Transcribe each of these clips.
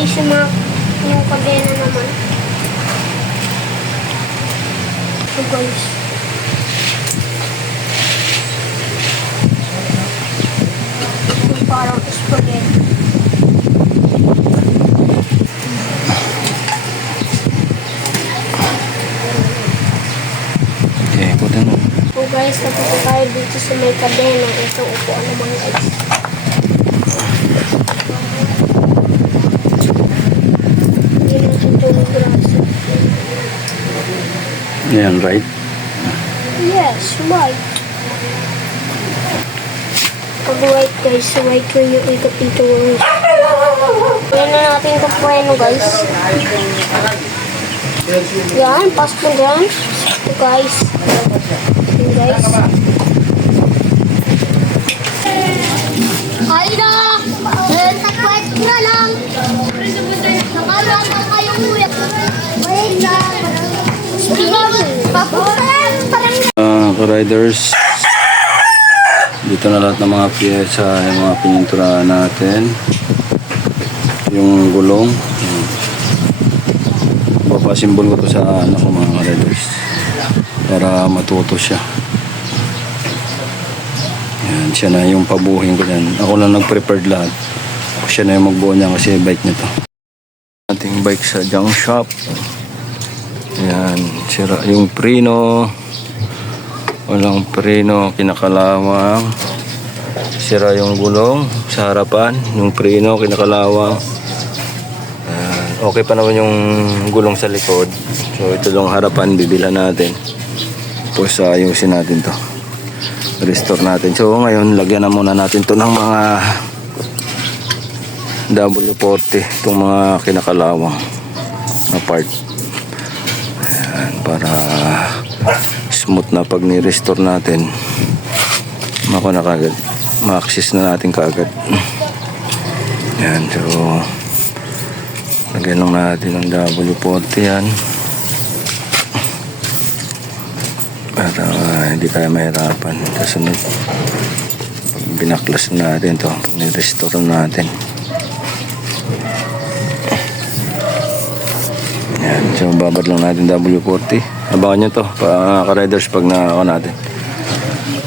guys, yung kadena naman. Ito guys. Yung parang spaghetti. Okay, ikutin mo. So guys, napunta tayo dito sa may kadena. Ito, upuan naman guys. Hindi natin tulog grasa. Yan, right? Yes, white. Pag white guys, white ko yung ikot dito guys. Yan na natin ito preno guys. Yan, pas mo dyan. Ito guys. Yan guys. Ay na! Takwet na lang! Nakaluan na kayong uyat. Wait lang. Ka-riders, dito na lahat ng mga piyesa, yung mga pininturahan natin, yung gulong. Papasimbol ko to sa ano ko mga ka-riders para matuto siya. Yan, siya na yung pabuhin ko yan. Ako lang nag-prepared lahat. Siya na yung magbuo niya kasi bike nito. Ating bike sa junk shop. Yan, sira yung preno. Walang preno, kinakalawang. Sira yung gulong sa harapan. Yung preno, kinakalawang. Okay pa naman yung gulong sa likod. So ito yung harapan, bibilhan natin. Tapos ayusin natin to. Restore natin. So ngayon, lagyan na muna natin to ng mga W40. Itong mga kinakalawang na part. Ayan, para smooth na pag ni-restore natin. Mako na kagad. Ma-access na natin kagad. Ayan, so lagyan lang natin ng W40 yan. Para hindi tayo mahirapan. Kasunod, pag binaklas natin to, pag ni-restore natin. Ayan, so babad lang natin W40. Abangan nyo to, ka-riders, pag na-ako natin.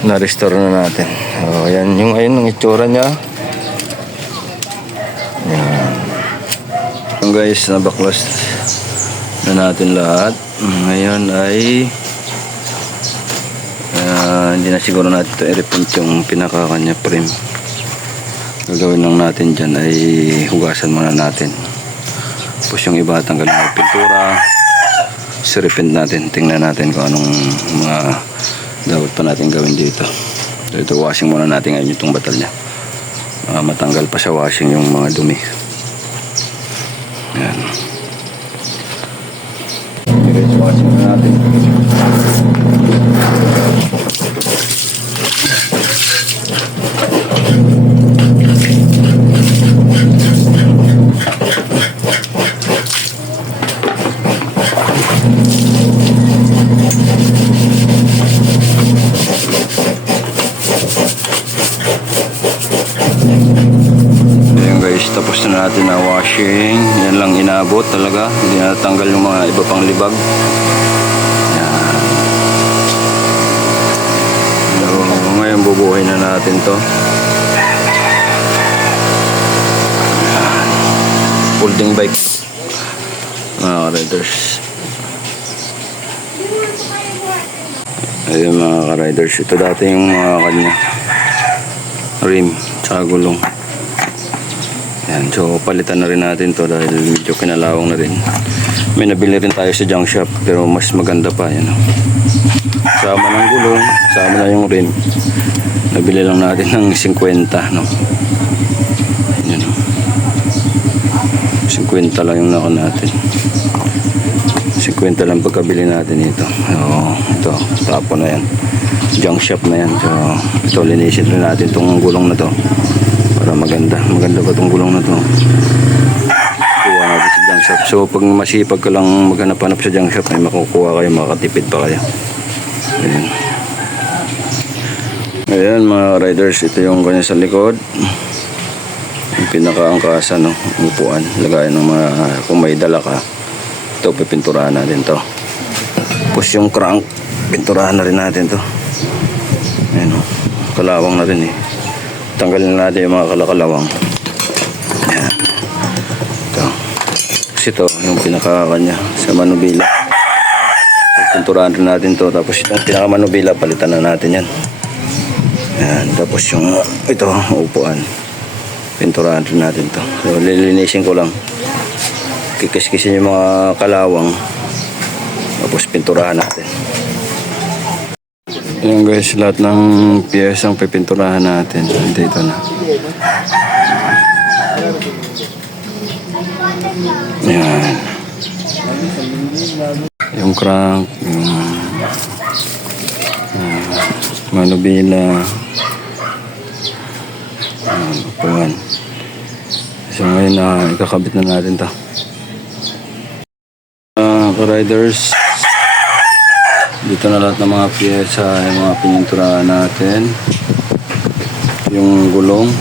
Na-restore na natin. So, ayan, yung ayun, ang itsura niya. Ayan. So guys, nabaklas na natin lahat. Ngayon ay hindi na siguro natin ito i-repaint yung pinakakanya frame. Gagawin lang natin dyan ay hugasan muna natin. Tapos yung iba tanggalin yung pintura. I-repaint natin. Tingnan natin kung anong mga dapat pa natin gawin dito. So ito, washing muna natin ngayon itong batal niya. Matanggal pa sa washing yung mga dumi. Ayan. Okay, washing na natin. Tapos na natin na washing. Yan lang inabot talaga. Hindi natanggal yung mga iba pang libag. Yan. So, ngayon bubuhay na natin to. Yan. Folding bike, mga riders. Ayun mga ka-riders. Ito dati yung mga kanya rim tsaka gulong. Yan, so palitan na rin natin to dahil medyo kinalawang na rin. May nabili rin tayo sa junk shop pero mas maganda pa yan. Sama ng gulong, sama na yung rim. Nabili lang natin ng 50, no. Yan. 50 lang yung nako natin. 50 lang pagkabili natin ito. So, ito, tapo na yan. Junk shop na yan. So, ito, linisin rin natin itong gulong na to. Para maganda ba itong gulong na to. Kuha natin sa junk shop. So pag masipag ka lang maghanap-hanap sa junk shop, ay makukuha kayo, makakatipid pa kayo. Ayan. Ayan mga riders, ito yung kanya sa likod. pinakaangkasan, no, upuan, lagayan ng mga, kung may dala ka, ito pipinturahan natin to. Tapos yung crank, pinturahan na rin natin to. Ayan, oh, kalawang na rin eh. Tanggalin na natin yung mga kalakalawang. Ayan. Ito. Kasi ito, yung pinakakanya sa manubila. Pinturahan rin natin to. Tapos itong pinakamanubila, palitan na natin yan. Ayan. Tapos yung ito, upuan. Pinturahan rin natin to. So, lilinisin ko lang. Kikis-kisin yung mga kalawang. Tapos pinturahan natin. Ayan guys, lahat ng piyesang pipinturahan natin. Dito na. Ayan. Yung crank, yung manubila. Upuan. So ngayon ikakabit na natin ito. Riders, dito na lahat ng mga piyesa, yung mga pininturahan natin. Yung gulong,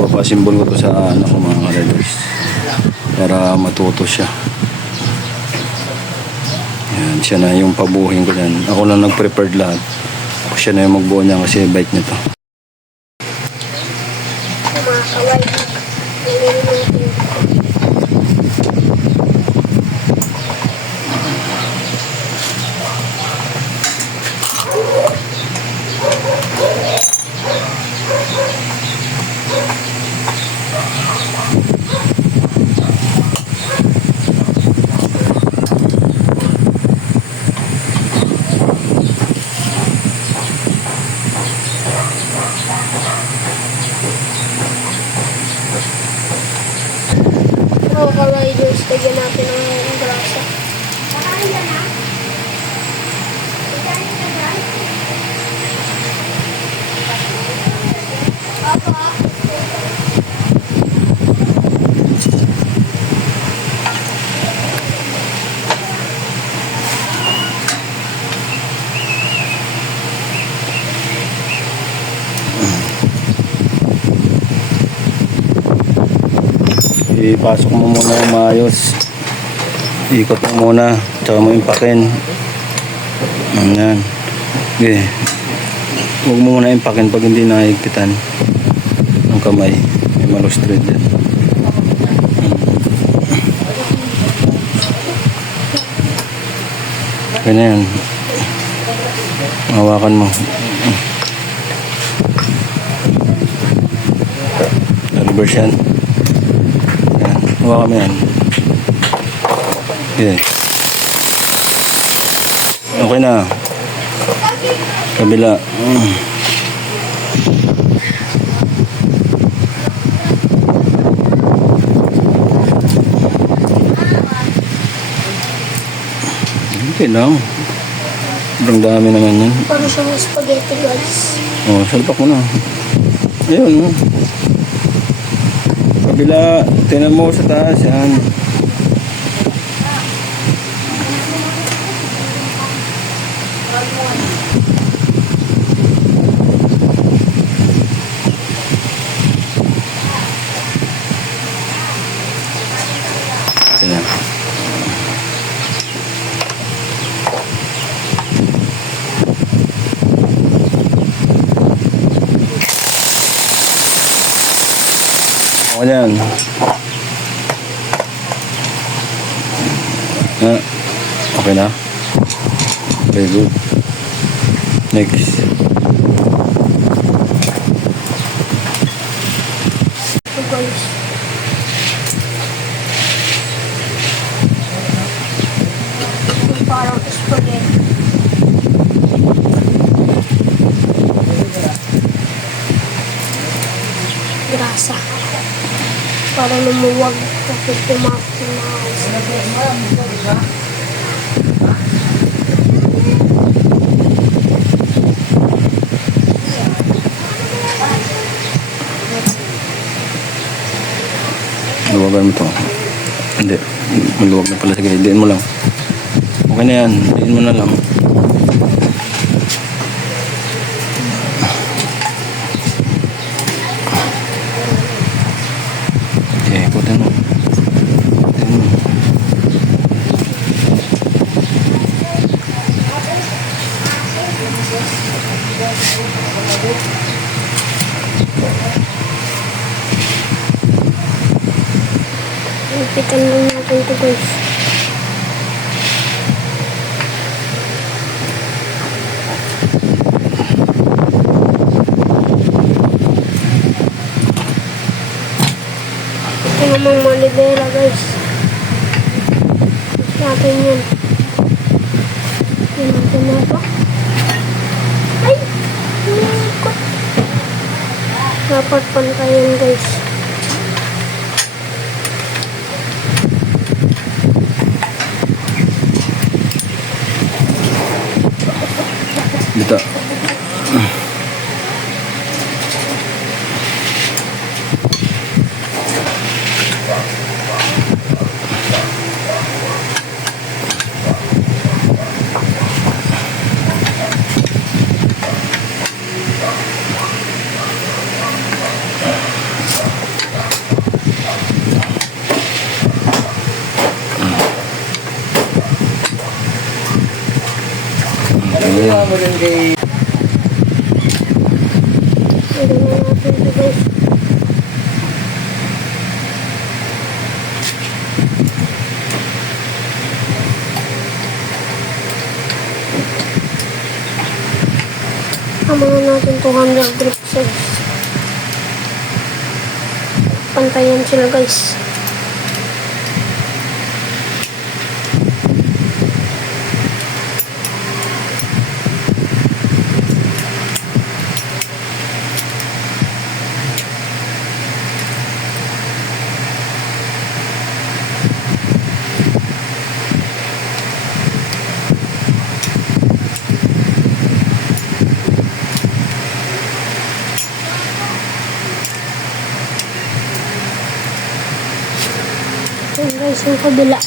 papasimbol ko to sa ano ko mga riders para matuto siya. Yan, siya na yung pabuhin ko yan. Ako lang nag-prepared lahat. Siya na yung magbuo niya kasi bike nito. Mga kaway. Mga ka-riders, lagyan natin ng grasa. Ipasok mo muna yung maayos. Ikot mo muna, tsaka mo impakin. Ayan. Okay. Huwag mo muna impakin pag hindi nahigpitan ng kamay. May malustred yan. Okay na yan. Hawakan mo. Reverse yan. Hawakan mo yan. Okay. Okay na. Kabila. Okay lang. Sobrang dami naman yan. Para siyang spaghetti, guys. Oh, salpak mo na. Ayun. Kabila, tinan mo sa taas yan. Tinan. O yan. Okay na? Very good. Next. So, guys. Parang spaghetti. Grasa. Para lumuwag kapag tumakot na Luwagan mo to. Hindi. Maluwag na pala. Sige, diin mo lang. Okay na yan. Diin mo na lang. Okay, ikutin mo. Ikutin mo. Ipitan lang natin ito guys. Ito namang malibera guys. Natin yan. Yan natin na ito. Ay! Ikot. Dapat pantayan guys. Dito. Ito na natin ito guys. Tama na natin 200 drips. Pantayan sila guys. Ayan guys, yung kabila.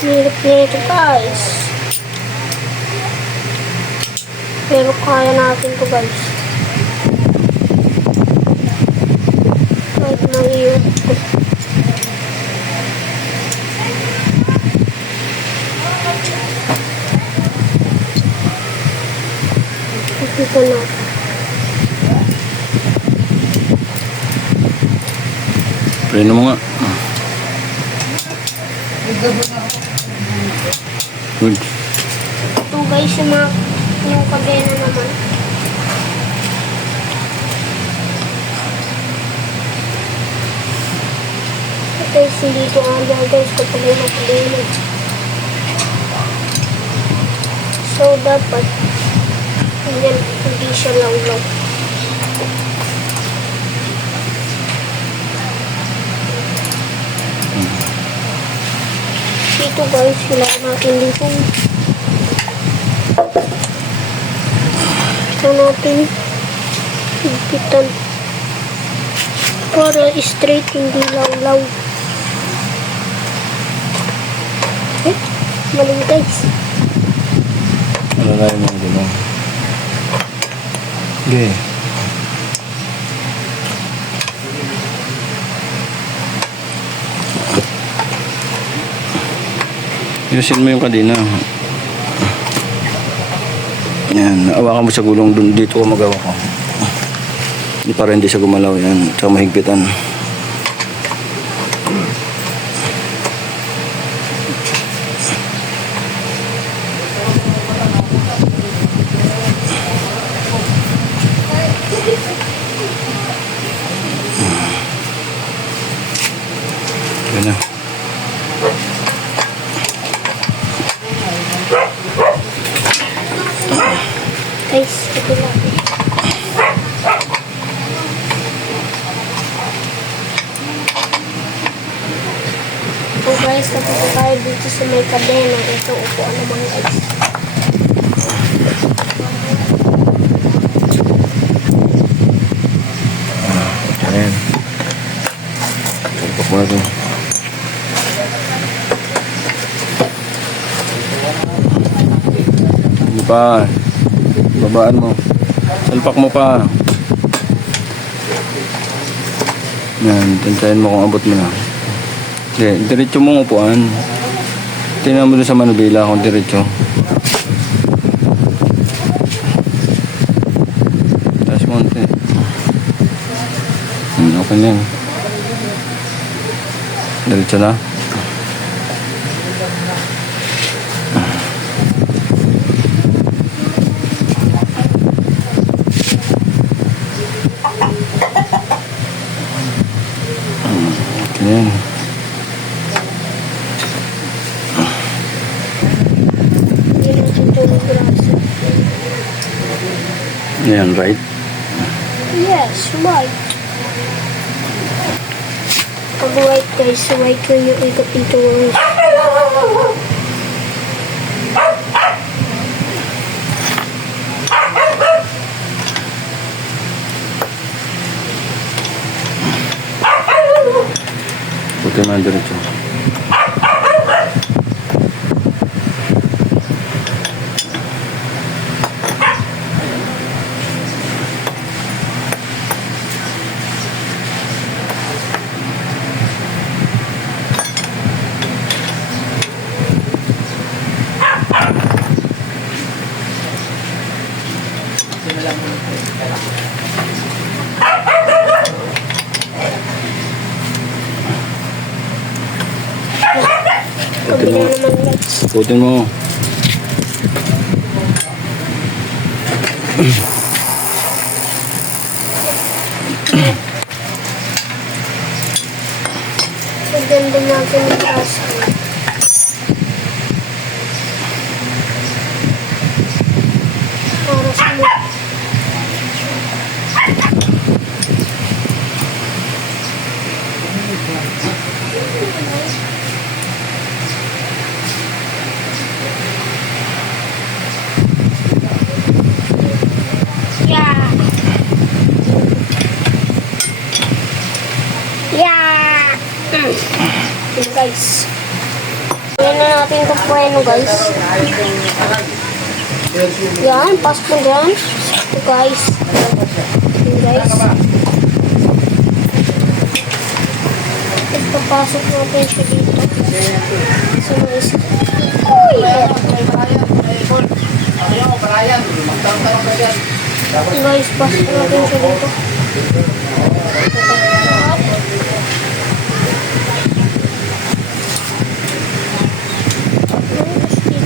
Hirap nito guys. Pero kaya natin to guys. Kahit mahirap to. Ito na. Preno mo nga. Good. Ito guys, yung kadena naman. Guys, hindi ito aga guys kapag yung nakadena. So, dapat hindi siya lawlaw. Dito guys, kailangan natin dito. Ito natin higpitan para straight, hindi lawlaw. Mali guys. Malalay mo din. Okay. Yusin mo yung kadena. Yan, awakan mo sa gulong dun, dito ko magawa ko. Para hindi siya gumalaw yan, tsaka mahigpitan. Okay na. Guys, ito lang. So guys, napunta tayo dito sa may kadena. Ito, upuan naman guys. Ayan. Tumpok mo na ito. Hindi pa. Babaan mo. Salpak mo pa. Yan. Tantayin mo kung abot mo na. Hindi. Diretso mong upuan. Tingnan mo doon sa manubila kung diretso. Taas mo konti. Okay na yan. Diretso na. Yan. Yan, right? Yes, white. Pag white guys, white ko yung ikot dito guys. Puti mo diretso. Kabila naman guys. Putin mo. Maganda natin yung kaso. Para sa mga. Yeah. Yeah. Ito guys. Yan na natin ito bueno guys. Yan, pasok mo dyan. Ito guys. Ito guys. Ito papasok natin siya dito. So guys. Uy! Guys, pasok natin siya dito. Dito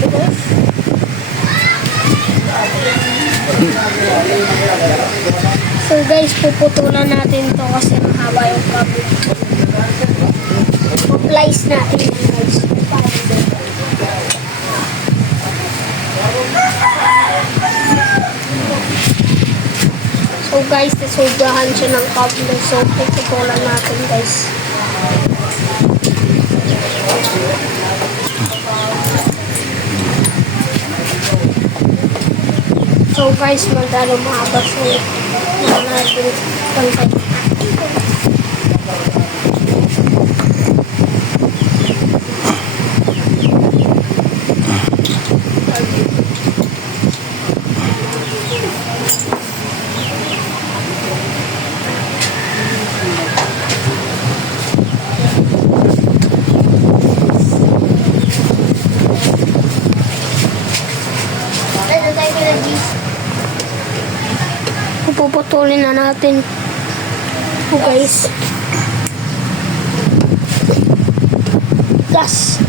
guys. So guys, puputulan natin to kasi mahaba yung cable. Plies natin yan guys. So guys, nasobrahan siya ng cable. So puputulan natin guys. So guys, magdalo mahaba. So natin pantay. Puputulin na natin. Oh guys. Gas.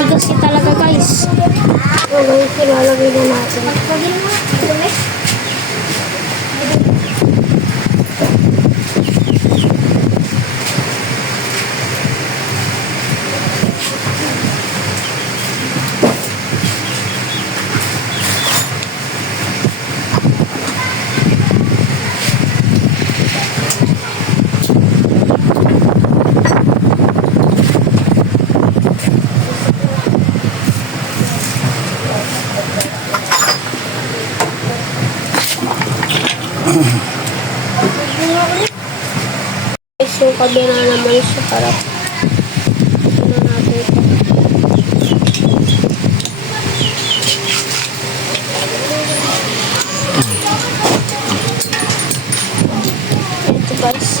Tigas niya talaga guys. So guys, ilalagay na natin. Lagyan mo. So, kabila naman sa harap. Ano natin ito? Ito guys.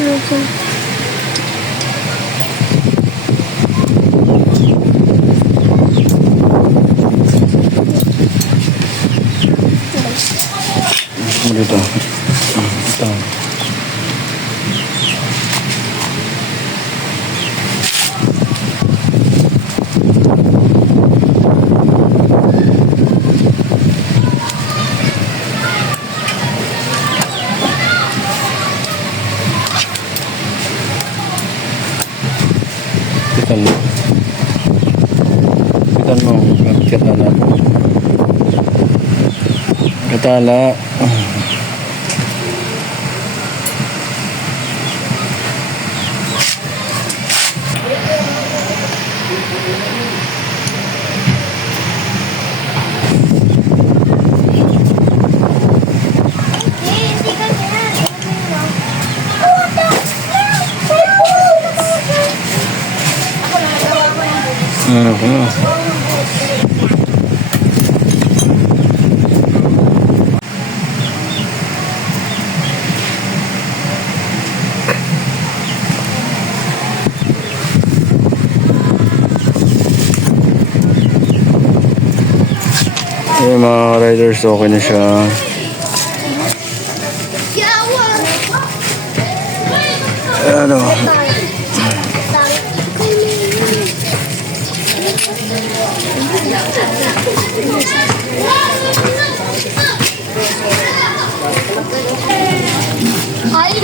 Okay. Dito. Ito. Pitan mo. Katala. Katala. Okay, mga riders, okay na siya. Ano? Hi,